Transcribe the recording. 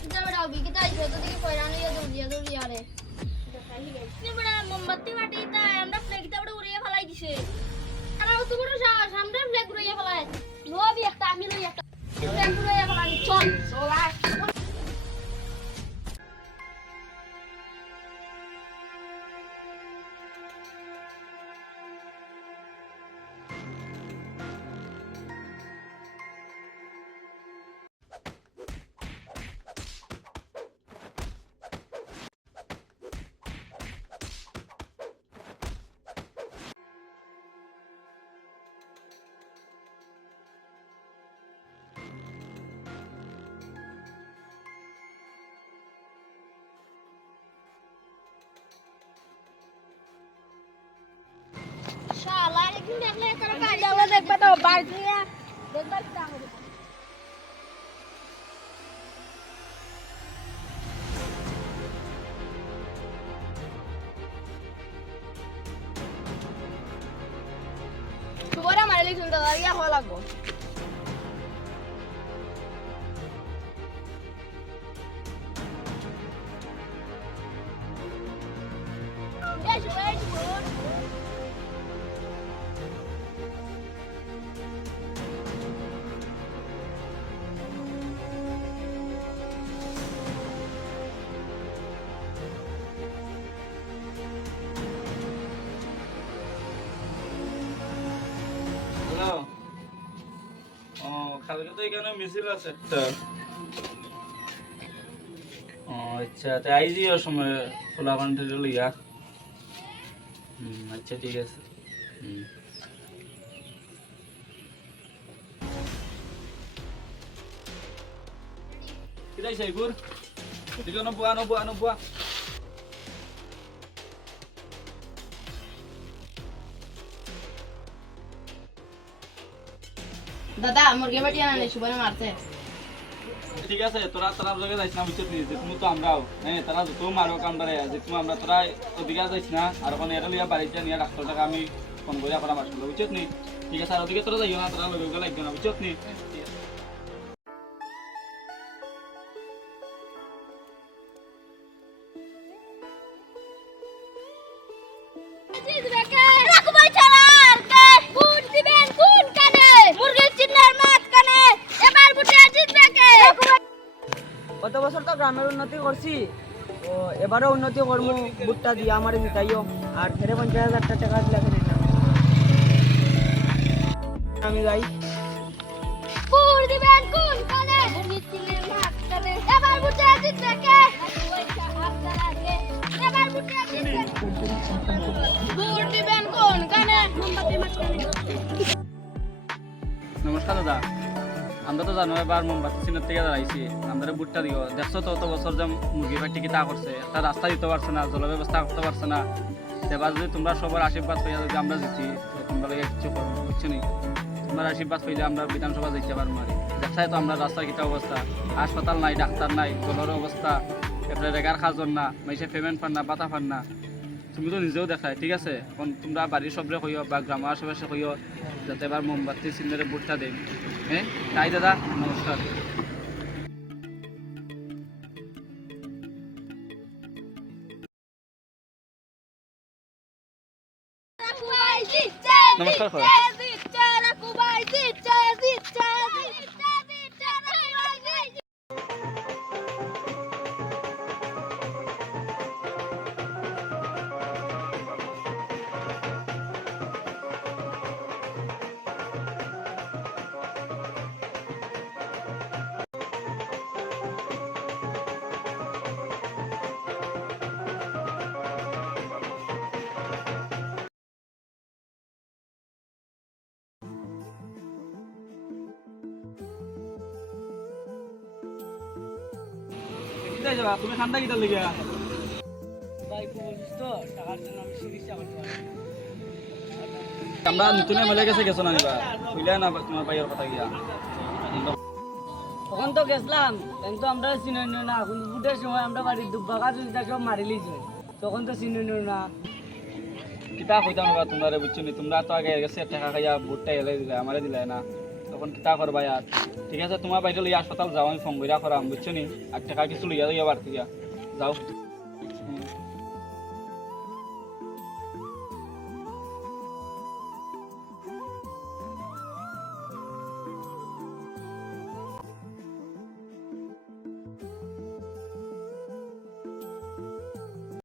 কিতা বেড়াও বিকিতা আইছো তো দিকে কইরা নিয়ে দৌড়িয়া রে নি বড় মোমবাতি বাটি তা আমরা ফ্ল্যাগটা বড় উড়িয়ে ফেলাই দিছে আর অত বড় সামনে ফ্ল্যাগ উড়িয়ে ফেলাই লবি একটা আমি লই একটা ফ্ল্যাগ উড়িয়ে ফেলাই চল চলা শালা একদিন দেখলে তারা গাড়ি চালা দেখবে তো বাইক নিয়ে দেখবে কি দাম হবে সুবরা মারে লিখুন দাদা ইয়া হওয়া লাগবো এই সুবর হ্যালো ও কালকে তো এখানে মিছিল আছে একটা ও আচ্ছা তাই আইজি ওর সময় খোলা পানিতে লইয়া আচ্ছা ঠিক আছে কিদাই সাইগুর দিকে নবুয়া দাদা মুরগি বাটি আনালে সুবরে মারতে ঠিক আছে তোরা জায়গায় যাইস না বুঝছিস নি যে তুমি তো আমরাও হ্যাঁ তারা যত মারো কামড়ারে যে তুমি আমরা তোরা ওদিকে যাইস না আর ওখানে এটা লিয়া বাড়িতে নিয়ে ডাক্তারটাকে আমি ফোন করে পরামর্শ করবো বুঝছিস নি ঠিক আছে আর ওদিকে তোরা যাইও না তোরা লগে লাগবে না বুঝছিস নি গত বছর তো গ্রামের উন্নতি করছি ও এবারও উন্নতি করবো ভুট্টা দিয়ে আমার জিতাইও আর ফেরে 50,000 টাকা দিলে আমি যাই নমস্কার দাদা আমরা তো জানো এবার মোমবাতি চিনের থেকে দাঁড়াইছি আমরা ভুট্টা দিও দেখছো তো বছর যে মুরগি ভাই টিকিটা করছে একটা রাস্তা দিতে পারছে না জল ব্যবস্থা করতে পারছে না এবার যদি তোমরা সবার আশীর্বাদ পাইয়া যদি আমরা জিতি তোমরা কিছু করবো বুঝছো নি তোমার আশীর্বাদ পাইলে আমরা বিধানসভা যেতে পারবো আর দেখছাই তো আমরা রাস্তার কিটা অবস্থা হাসপাতাল নাই ডাক্তার নাই জলের অবস্থা এরপরে রেগার খাজন না মাইসে পেমেন্ট পান না বাতা পান না তুমি তো নিজেও দেখায় ঠিক আছে এখন তোমরা বাড়ির সবরে কইও বা গ্রামের আশেপাশে কইও যাতে এবার মোমবাতি চিহ্নের ভোটটা দেয় হ্যাঁ তাই দাদা নমস্কার নমস্কার তুমি ঠান্ডা কিটার লেগে ভাই বলছিস তো টাকার জন্য আমি চিকিৎসা করতে পারি আমরা নতুন মেলে গেছো না নিবা বুঝলে না তোমার ভাইয়ের কথা গিয়া তখন তো গেছিলাম কিন্তু আমরা চিনি না বুটের সময় আমরা বাড়ির দুব্বাকা যদি তাকে মারি লিছি তখন তো চিনি না কিতা কইতাম না তোমরা বুঝছো নি তোমরা তো আগে গেছে টাকা খাইয়া ভোটটা এলে দিলে আমারে দিলে না তখন এখন কিতা করবা আর ঠিক আছে তোমার বাইরে লইয়া হাসপাতাল যাও আমি ফোন কইরা করাম বুঝছো নি আর টাকা কিছু লইয়া লইয়া বাড়তি যাও